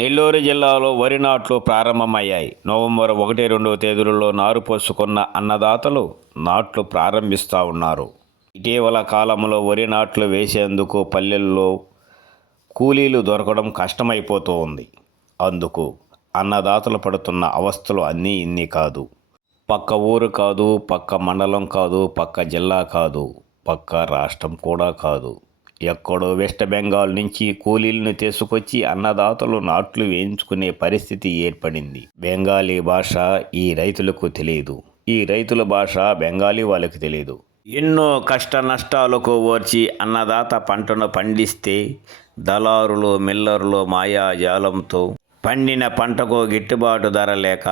నెల్లూరు జిల్లాలో వరి నాట్లు ప్రారంభమయ్యాయి. నవంబర్ ఒకటి రెండవ తేదీలలో నారు పోసుకున్న అన్నదాతలు నాట్లు ప్రారంభిస్తూ ఉన్నారు. ఇటీవల కాలంలో వరి నాట్లు వేసేందుకు పల్లెల్లో కూలీలు దొరకడం కష్టమైపోతూ ఉంది అందుకు అన్నదాతలు పడుతున్న అవస్థలు అన్నీ ఇన్ని కాదు. పక్క ఊరు కాదు పక్క మండలం కాదు పక్క జిల్లా కాదు పక్క రాష్ట్రం కూడా కాదు. ఎక్కడో వెస్ట్ బెంగాల్ నుంచి కూలీలను తీసుకొచ్చి అన్నదాతలు నాట్లు వేయించుకునే పరిస్థితి ఏర్పడింది. బెంగాలీ భాష ఈ రైతులకు తెలియదు. ఈ రైతుల భాష బెంగాలీ వాళ్ళకి తెలియదు. ఎన్నో కష్ట నష్టాలకు ఓర్చి అన్నదాత పంటను పండిస్తే దళారులు మిల్లర్లు మాయాజాలంతో పండిన పంటకు గిట్టుబాటు ధర లేక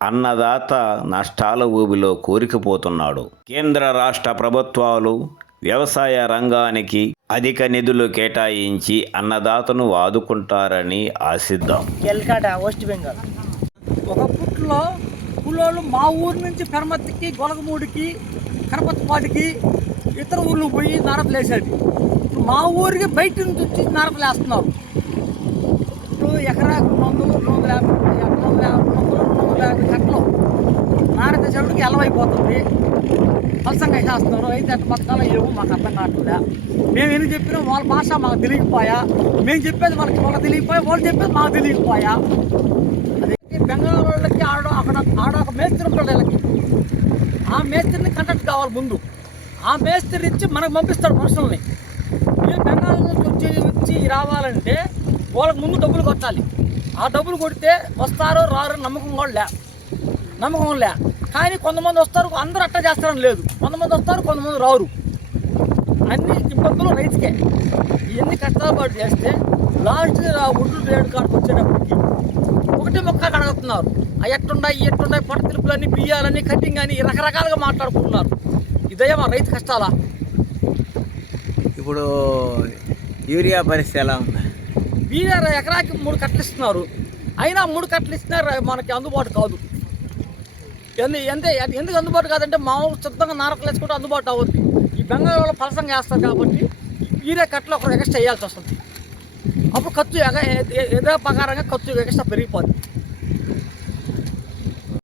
అన్నదాత నష్టాల ఊబిలో కూరుకుపోతున్నాడు. కేంద్ర రాష్ట్ర ప్రభుత్వాలు వ్యవసాయ రంగానికి అధిక నిధులు కేటాయించి అన్నదాతను ఆదుకుంటారని ఆశిద్దాం. కెల్కాట వెస్ట్ బెంగాల్ ఒక పుట్లో కూలోళ్ళు మా ఊరు నుంచి పెరమత్తికి గొలగమూడికి కరపతిపాటికి ఇతర ఊర్లకు పోయి నరతలు వేసేది మా ఊరికి బయట నుంచి వచ్చి నరతలు వేస్తున్నారు ఇప్పుడు ఎకరాకు వందలు రెండు వందల యాభై రెండు వందల యాభై రెండు వందల యాభై కట్టలు నార ఎలవైపోతుంది. ఫలసంగా చేస్తున్నారు? అయితే అటు బతకాలో ఏమో మాకు అర్థం కావట్లే మేము ఎన్ని చెప్పినా వాళ్ళ భాష మాకు తెలియకపోయా? మేము చెప్పేది వాళ్ళకి వాళ్ళకి తెలియకపోయా? వాళ్ళు చెప్పేది మాకు తెలియకపోయా? అదే బెంగాల్ వాళ్ళకి ఆడ అక్కడ ఆడ ఒక మేస్త్రి ఉంటాడు వీళ్ళకి. ఆ మేస్త్రిని కండక్ట్ కావాలి ముందు. ఆ మేస్త్రి ఇచ్చి మనకు పంపిస్తాడు మనుషుల్ని మేము బెంగాల్ నుంచి వచ్చి వచ్చి రావాలంటే వాళ్ళకి ముందు డబ్బులు కొట్టాలి. ఆ డబ్బులు కొడితే వస్తారో రారో నమ్మకం కూడా లే నమ్మకం లే కానీ కొంతమంది వస్తారు అందరూ అట్ట చేస్తారని లేదు. కొంతమంది వస్తారు కొంతమంది రారు. అన్ని ఇబ్బందులు రైతుకే. ఇవన్నీ కష్టాలు పాటు చేస్తే లాస్ట్ ఆ ఒడ్లు రేటు కాడికి వచ్చేటప్పటికి ఒకటి మొక్క కడుగుతున్నారు ఆ ఎట్టుండాయి ఎట్టుండాయి పొట్ట తిరుపులని బియ్యాలని కటింగ్ అని రకరకాలుగా మాట్లాడుకుంటున్నారు. ఇదే మా రైతు కష్టాలా. ఇప్పుడు యూరియా పరిస్థితి ఎలా ఉంది? బియ్య ఎకరాకి మూడు కట్టలు ఇస్తున్నారు. అయినా మూడు కట్టలు ఇస్తున్నారు మనకి అందుబాటు కాదు. ఎందు ఎంత ఎందుకు అందుబాటు కాదంటే మామూలు సిద్ధంగా నారకలు వేసుకుంటే అందుబాటు అవుతుంది ఈ బెంగాల్ వాళ్ళు ఫలసంగా వేస్తారు కాబట్టి ఈరే కట్టలో ఒక ఎక్స్ట్రా వేయాల్సి వస్తుంది. అప్పుడు ఖర్చు ఎగ- ఎదో ప్రకారంగా ఖర్చు ఎక్స్ట్రా పెరిగిపోతుంది